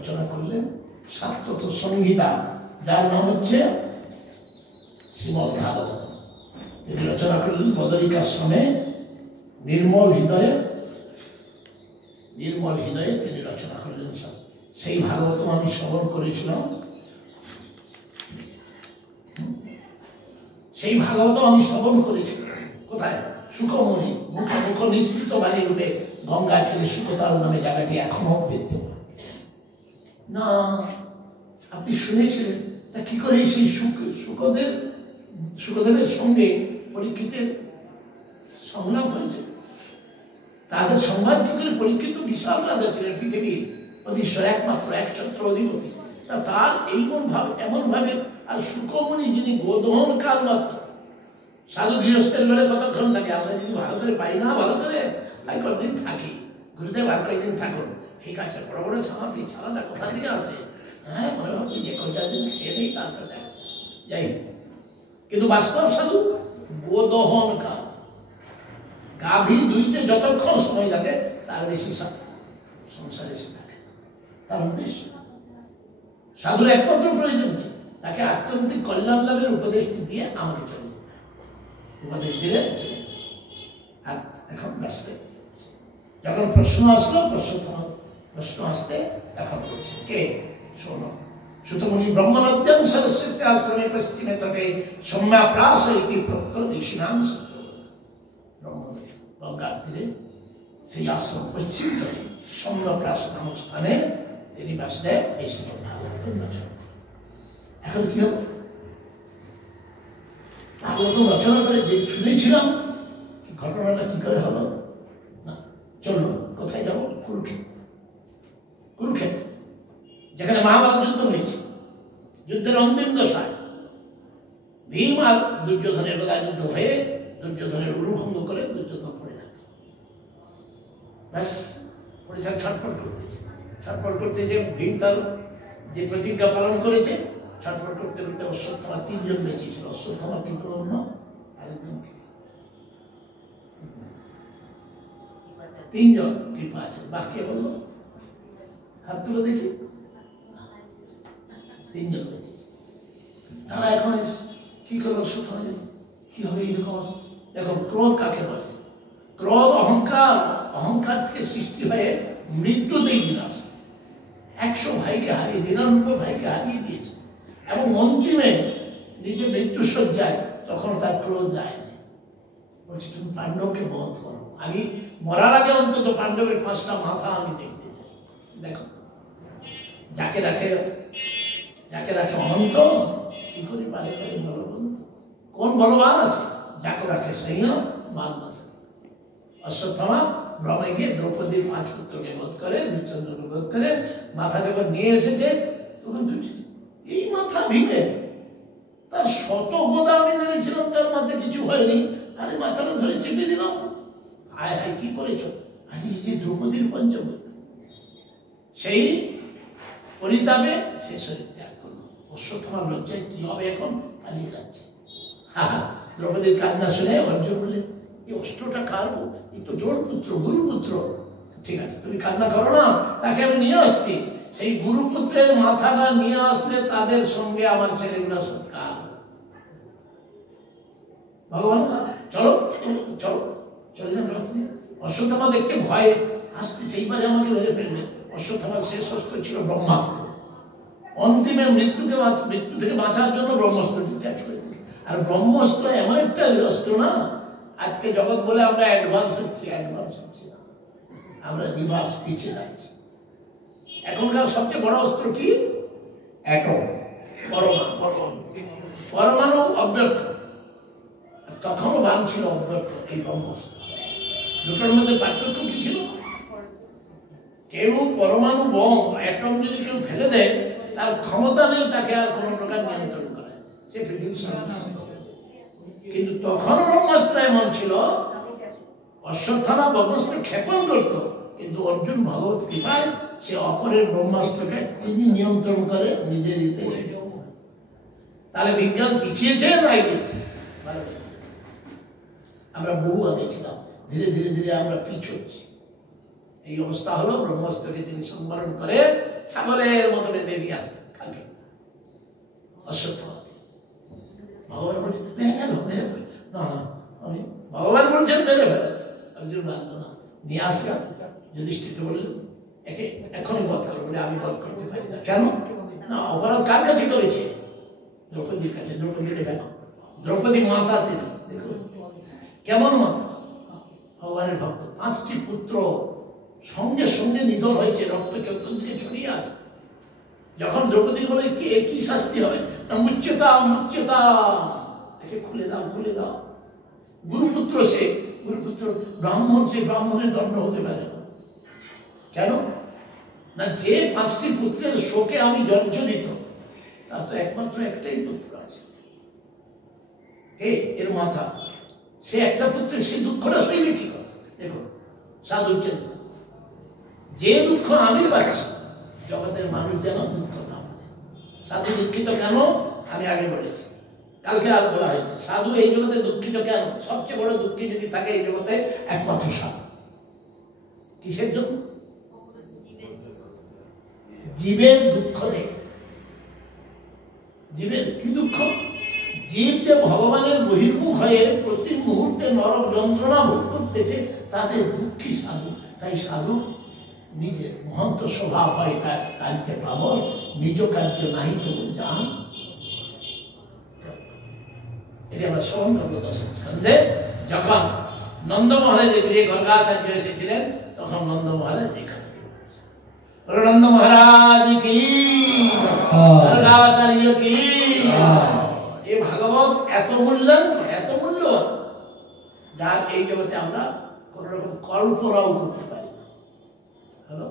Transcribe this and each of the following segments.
রচনা করলেন সাতত সংহিতা, যার নাম হচ্ছে শ্রীমদ্ ভাগবত। তিনি রচনা করলেন বদরিকাশ্রমে নির্মল হৃদয়ে তিনি রচনা করলেন। সেই ভাগবত আমি শ্রবণ করেছিলাম, কোথায়? সুখমণি, মুখ নিশ্চিত বাড়ি রূপে গঙ্গা ছেলে সুখতাল নামে জায়গাটি এখনো বিদ্যমান। না, আপনি শুনেছিলেন? তা কি করে সেই সুখদেবের সঙ্গে পরীক্ষিতের সংলাপ হয়েছে? তাদের সংবাদ কি করে? পরীক্ষিত বিশাল রাজা ছিলেন, পৃথিবীর অধীশ্বর, একমাত্র একছত্র অধিপতি। তার এমন ভাবে, আর সুখমণি যিনি গোদহন কাল মাত্র, সাধু গৃহস্থের ঘরে কতক্ষণ থাকে? আমরা যদি ভালো করে পাই না, ভালো করে কয়েকদিন থাকি, গুরুদেব আর কয়েকদিন থাকুন, ঠিক আছে। বড় বড় ছাড়াটা কোথা দিয়ে আসে? হ্যাঁ, মনে ভাবছি যে কয়টা দিন খেয়ে নেই, তারপরে যাই। কিন্তু বাস্তব সাধু গোদহন কাল, গাভী দুইতে যতক্ষণ সময় লাগে তার বেশি সংসারে এসে থাকে। তার উদ্দেশ্য সাধুর একমাত্র প্রয়োজন কি? তাকে আত্যন্তিক কল্যাণ লাভের উপদেশটি দিয়ে আমাকে চলে উপদেশ দিলে। আর এখন ব্যস্তে যখন প্রশ্ন আসলো, প্রশ্ন আসতে এখন বলছে কে? শোনো, সুতমুনি ব্রহ্মনদ্যাং সরস্বতী আশ্রমে পশ্চিমে তটে সম্যাপ্রাস ইতি প্রক্ত ঋষিনাম সত্য। গঙ্গার তীরে সেই আশ্রম পশ্চিম তটে সম্যাপ্রাস নামক স্থানে তিনি বাসদেব এই শ্রীমদ্ ভাগবত রচনা। এখন কি হবে? ভাগবত রচনা করে যে শুনেছিলাম, ঘটনাটা কি করে হলো না? চলুন, কোথায় যাব? কুরুক্ষেত্র, যেখানে মহাভারত যুদ্ধ হয়েছে। যুদ্ধের অন্তিম দশায় ভীম আর দুর্যোধনের গদা যুদ্ধ হয়ে দুর্যোধনের উরুভঙ্গ করে দুর্যোধন পড়ে থাকে। ব্যাস, পড়ে থাকে, ছটফট করতে যে ভীম তার যে প্রতিজ্ঞা পালন করেছে, ছটফট করতে করতে অশ্বত্থামা 3 জন বেঁচেছিল। অশ্বত্থামা পিতরব্রহ্ম, আরেকজনকে 3 জন কৃপা আছে। বাকি বললো, হাত তুলে দেখি, 3 জন বেঁচেছে। তারা এখন কি করলো? অশ্বত্থামা কি হবে এইরকম? দেখো, ক্রোধ কাকে বলে? ক্রোধ অহংকার থেকে সৃষ্টি হয়ে মৃত্যুতেই বিনাশ। 100 ভাইকে হারিয়ে, 99 ভাইকে হারিয়ে দিয়েছে, এবং অন্তিমে নিজে মৃত্যুসজ্জায় তখন তার ক্রোধ যায়নি। বলছি, তুমি পাণ্ডবকে বধ করো, আমি মরার আগে অন্তত পাণ্ডবের 5টা মাথা আমি দেখতে চাই। দেখো, যাকে রাখে অনন্ত, কি করে পারে বলবন্ত? কোন বলবান আছে? যাকে রাখে সেই মান আছে। অশ্বত্থামা ভ্রমে গিয়ে দ্রৌপদীর 5 পুত্রকে বধ করে, দুর্যোধনকে বধ করে, মাথা যখন নিয়ে এসেছে, তখন এই মাথা ভীমের, তার 100 গোদা আমি মেরেছিলাম, তার মাথায় কিছু হয়নি, আরে মাথাটা ধরে চেপে দিলাম। হায় হায়, কি করেছ? আরে এই যে দ্রৌপদীর পঞ্চপুত্র, সেই পরিতাপে সে শরীর ত্যাগ করলো। অশ্বত্থামার লজ্জায় কি হবে? এখন পালিয়ে যাচ্ছে। দ্রৌপদীর কান্না শুনে অর্জুন বলে, এই অস্ত্রটা কার? এই তো দ্রোণপুত্র, গুরুপুত্র। ঠিক আছে, তুমি কান্না করো না, তাকে আমি নিয়ে আসছি। সেই গুরুপুত্রের মাথাটা নিয়ে আসলে তাদের সঙ্গে আমার ছেলেগুলো সৎকার। ভগবান, চলো চলো চলে যান। অশ্বত্থামা দেখতে ভয়ে আসতেছে, এইবারে আমাকে মেরে ফেলবে। অশ্বত্থামার শেষ অস্ত্র ছিল ব্রহ্মাস্ত্র। অন্তিমে মৃত্যু থেকে বাঁচার জন্য ব্রহ্মাস্ত্রটি ত্যাগ করে। আর ব্রহ্মাস্ত্র এমন একটা অস্ত্র না, আজকে জগৎ বলে আমরা অ্যাডভান্স হচ্ছি না, আমরা রিভার্স, পিছিয়ে যাচ্ছি। এখনকার সবচেয়ে বড় অস্ত্র কি? অ্যাটম, পরমাণু অব্যর্থ। তখনও বান ছিল অব্যর্থ এই ব্রহ্মাস্ত্র। দুটোর মধ্যে পার্থক্য কি ছিল? কেউ পরমাণু বম, অ্যাটম যদি কেউ ফেলে দেয়, তার ক্ষমতা নেই তাকে আর কোনো প্রকার নিয়ন্ত্রণ করে, সে পৃথিবীর সর্বশান্ত। কিন্তু তখন ব্রহ্মাস্ত্র এমন ছিল, অশ্বত্থামা ব্রহ্মাস্ত্র ক্ষেপণ করত, কিন্তু অর্জুন ভগবত কৃপায় সে অপরের ব্রহ্মাস্ত্রকে তিনি নিয়ন্ত্রণ করে নিজের ইতে। তাহলে বিজ্ঞান পিছিয়েছে না এগিয়েছে? আমরা বহু আগে ছিলাম, ধীরে ধীরে আমরা পিছুচ্ছি। এই অবস্থা হলো। ব্রহ্মাস্ত্রকে তিনি সংবরণ করে ছাগলের মতো বেঁধে নিয়ে আসে খাকে অশ্বত্থ। ভগবান বলছেন মেরে গেল, মেরে ফেল। না আমি ভগবান বলছেন মেরে ফেল। অর্জুন মানল না, নিয়ে আসলাম। যুধিষ্ঠিরকে বললেন একে এখনই বধ করো, বলে আমি বধ করতে পারি না। কেন? না, অপরাধ কার কাছে করেছে? দ্রৌপদীর কাছে। দ্রৌপদীকে কেন? দ্রৌপদী মাতা তিনি, দেখুন কেমন মাতা, ভগবানের ভক্ত। 5টি পুত্র সঙ্গে সঙ্গে নিধন হয়েছে, রক্ত চতুর্দিকে ছড়িয়ে আছে। যখন দ্রৌপদী বলে কি শাস্তি হবে, না মুচ্যতা মুচ্যতা, একে খুলে দাও খুলে দাও। গুরুপুত্র সে, গুরুপুত্র ব্রাহ্মণ, সে ব্রাহ্মণের দণ্ড হতে পারে না। কেন? না যে 5টি পুত্রের শোকে আমি জর্জরিত, তার তো একমাত্র একটাই পুত্র আছে, কে? এর মাথা। সে একটা পুত্রের সে দুঃখটা সইবে কি করে? দেখুন সাধুর চিন্তা, যে দুঃখ আমি পাচ্ছি জগতের মানুষ যেন দুঃখ না পায়। সাধু দুঃখিত কেন? আমি আগে বলেছি, কালকে আর বলা হয়েছে। সাধু এই জগতে দুঃখিত কেন? সবচেয়ে বড় দুঃখী যদি থাকে এই জগতে একমাত্র সাধু। কিসের জন্য? জীবের দুঃখ দেখে। জীবের কি দুঃখ? জীব যে ভগবানের বহির্মুখ হয়ে প্রতি মুহূর্তে নরক যন্ত্রণা ভোগ করতেছে, তাদের দুঃখী সাধু। তাই সাধু নিজের মহন্ত স্বভাব হয়, তার কার্যে পাবর নিজ কার্য নাই তো জান। এটি আমরা শ্রবণ করবো দশম স্কন্ধে। যখন নন্দ মহারাজ যে গর্গাচার্য এসেছিলেন, তখন নন্দ মহারাজ এই কথা বলেছে, নন্দ মহারাজ কি, গর্গাচার্য কি। এই ভাগবত এত মূল্যায়ন, এত মূল্যবান, যার এই জগতে আমরা কোন রকম কল্পনাও করতে পারি না। হ্যালো,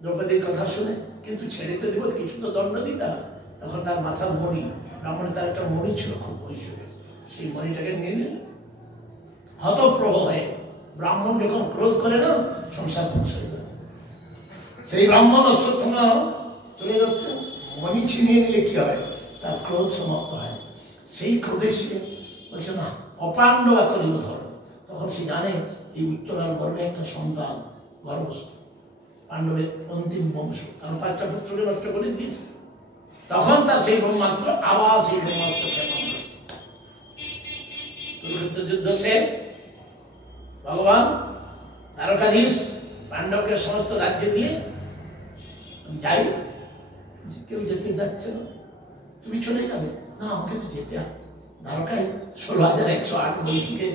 দ্রৌপদীর কথা শুনে কিন্তু ছেড়ে তো দেব, কিছু তো দণ্ড দিতে হবে। তখন তার মাথার মণি, ব্রাহ্মণের তার একটা মণি ছিল খুব ঐশ্বর্য, সেই মণিটাকে নিয়ে নিলেন। হতপ্রভ হয়ে ব্রাহ্মণ যখন ক্রোধ করে না, সংসার ধ্বংস হয়ে যাবে। সেই ব্রাহ্মণ অশ্বত্থামা চলে যাচ্ছে, মণি ছিনিয়ে নিলে কি হয়? তার ক্রোধ সমাপ্ত হয়। সেই ক্রোধে সে বলছে না, অপাণ্ডবা করিব ধর্ম। তখন সে জানে এই উত্তরার গর্ভে একটা সন্তান গর্ভস্থ, পাণ্ডবের অন্তিম বংশ, কারণ 5টা পুত্রকে নষ্ট করে দিয়েছে। তখন তার সেই ব্রহ্মাস্ত্র, আবার সেই ব্রহ্মাস্ত্র ক্ষেপণ। কুরুক্ষেত্র যুদ্ধ শেষ, ভগবান দ্বারকাধীশ পাণ্ডবকে সমস্ত রাজ্য দিয়ে যাই, কেউ যেতে যাচ্ছে না, তুমি চলে যাবে না, আমাকে তো যেতে হবে। দ্বারকায় 16,108 বৈশীকে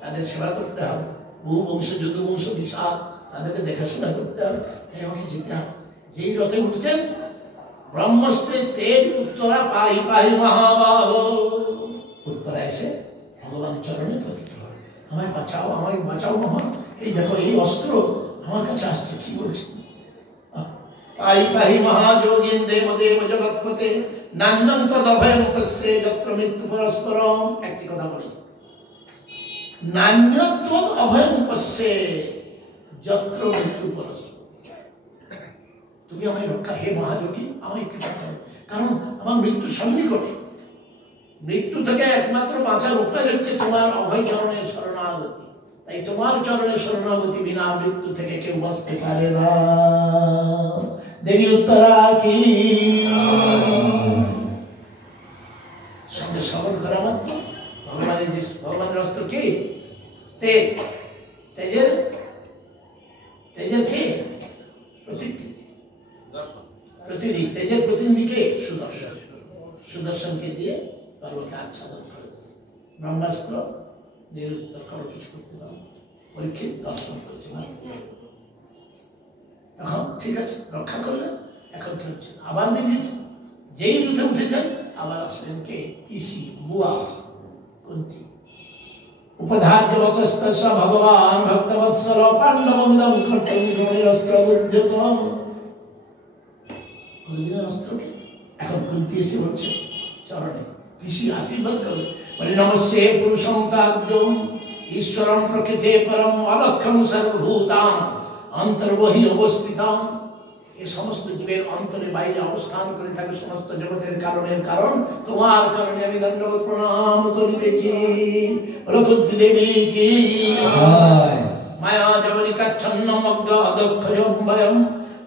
তাদের সেবা করতে হবে, বহু বংশ যদু বংশ বিশাল, তাদেরকে দেখাশোনা করতে হবে, তাই আমাকে যেতে হবে। যেই রথে উঠছেন, ব্রহ্মাস্ত্রের তেজ উত্তরা পাহি পাহি মহাবাহ, উত্তরা এসে ভগবান চরণে পতিত হয়, আমায় বাঁচাও, আমায় বাঁচাও মহান। এই দেখো এই অস্ত্র আমার কাছে আসছে, কি বলছে? পাহি পাহি মহাযোগীন দেব দেব জগৎপতে নান্যং তদভয়ং পশ্যে যত্র মৃত্যু পরস্পরম। একটি কথা বলেছে, নান্যং তদভয়ং পশ্যে যত্র মৃত্যু পরস্পরম। তুমি আমায় রক্ষা, হে মহাযোগী, আমায় কৃপা করো, কারণ আমার মৃত্যু সন্নিকটে। মৃত্যু থেকে একমাত্র বাঁচার উপায় হচ্ছে তোমার অভয় চরণের শরণাগতি। তাই তোমার চরণের শরণাগতি বিনা মৃত্যু থেকে কেউ বাঁচতে পারে না। দেবী উত্তরা কি সঙ্গে স্মরণ করা মাত্র ভগবানের যে ভগবানের অস্ত্র কি? তেজ। তেজের তেজের কি প্রতিনিধি, তেজের প্রতিনিধিকে সুদর্শন। সুদর্শনকে দিয়ে গর্বকে আচ্ছাদন করে ব্রহ্মাস্ত্র নিরুত্তর করো, কিছু করতে পারো। পরীক্ষিত দর্শন করেছে, তখন ঠিক আছে রক্ষা করলেন। এখন কি হচ্ছে? আবার বেরিয়েছেন, যেই রুথে উঠেছেন আবার আসলেন কে? পিসি, বুয়া কুন্তি। উপধার্য বচস্তস্য ভগবান ভক্তবৎসল পাণ্ডবমিদং কর্তব্যস্ত্রবুদ্ধতম। কোনদিনের অস্ত্রকে এখন কুন্তি এসে বলছে চরণে, পিসি আশীর্বাদ করবে, বলে নমস্তে পুরুষং তাজ্ঞম ঈশ্বরং প্রকৃতে পরম অলক্ষং সর্বভূতাং অন্তর্বহি অবস্থিতং। এই সমস্ত জীবের অন্তরে বাইরে অবস্থান করে থাকে সমস্ত জগতের কারণের কারণ তোমার কারণে আমি দণ্ডবত প্রণাম করিতেছি। বলো বুদ্ধি দেবী কি, মায়া জবনিকাচ্ছন্নম অজ্ঞাদক্ষয়ম ভয়ম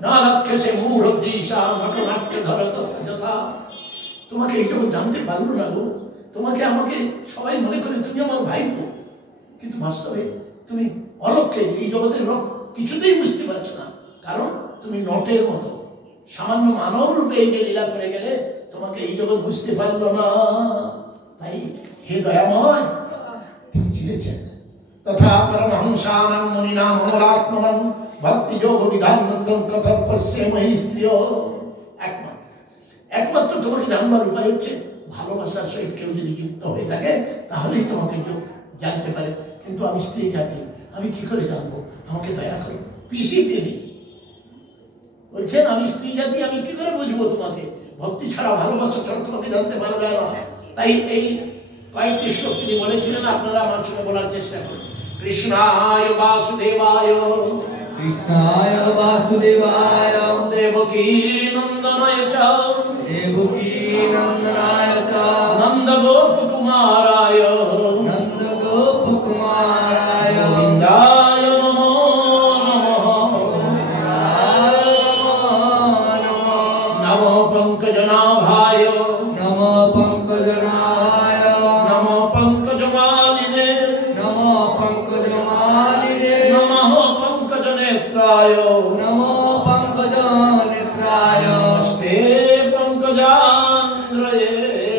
না লক্ষ্যসে মূঢ়দৃশা নটনাট্য ধরত যথা। তোমাকে এই জগৎ জানতে পারলো না গো, তোমাকে আমাকে সবাই মনে করে তুমি আমার ভাইপো, কিন্তু বাস্তবে তুমি অলক্ষ্যে, এই জগতের লোক কিছুতেই বুঝতে পারছো না, কারণ তুমি নটের মতো সামান্য মানব রূপে এই যে লীলা করে গেলে তোমাকে এই জগৎ বুঝতে পারলো না। তাই হে দয়াময় তিনি চিনেছেন। তথা পরমহংসানাং মুনিনাং মনোরাত্মনাং ভক্তি যোগ বিধানতম কথোপস্যে মহি স্ত্রিয়। একমাত্র তোমাকে জানবার উপায় হচ্ছে ভালোবাসার সহিত কেউ যদি যুক্ত হয়ে থাকে তাহলেই তোমাকে জানতে পারে। কিন্তু আমি স্ত্রী জাতি, আমি কি করে জানবো? আমাকে দয়া করো। পিসি তিনি বলছেন আমি স্ত্রী জাতি, আমি কি করে বুঝবো তোমাকে? ভক্তি ছাড়া, ভালোবাসা ছাড়া তোমাকে জানতে পারা যায় না। তাই এই কয়েকটি শ্লোক তিনি বলেছিলেন, আপনারা আমার সঙ্গে বলার চেষ্টা করুন। কৃষ্ণায় বাসুদেবায়, কৃষ্ণায় বাসুদেবায়, দেবকী নন্দনায় চ, দেবকী নন্দনায় চ, নন্দ গোপ কুমারায়, নন্দ গোপ কুমারায়, গোবিন্দায় নমো নমঃ, নমো পঙ্কজনাভায়, নমো পঙ্কজনাভায়, নমো পঙ্কজমালিনে, নমো পঙ্কজমালিনে, নমঃ পঙ্কজনেত্রায়, নমো পঙ্কজনেত্রায়, নমস্তে পঙ্কজান্ধ্রয়ে,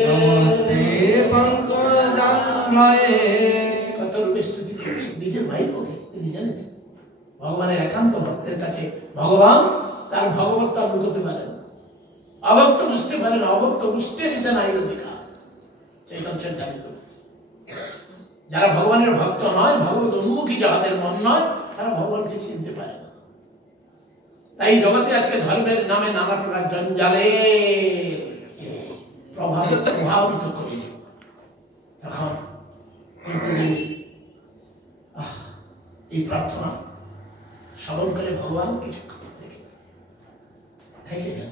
নমস্তে পঙ্কজান্ধ্রয়ে। কত রূপে স্তুতি করছেন নিজের ভাইপোকে, তিনি জানেছেন। ভগবানের একান্ত ভক্তের কাছে ভগবান তার ভগবত্তা লুকোতে পারেন, অভক্ত বুঝতে পারেন, অভক্ত বুঝতে নিতে নাই অধিকার। চৈতন্যের দায়িত্ব যারা ভগবানের ভক্ত নয়, ভগবত উন্মুখী যাহাদের মন নয়, তারা ভগবানকে চিনতে পারে না। তাই জগতে আজকে ধর্মের নামে নানা প্রকার জঞ্জালে প্রভাবিত করি। তখন এই প্রার্থনা স্মরণ করে ভগবান কিছুক্ষণ থেকে গেল।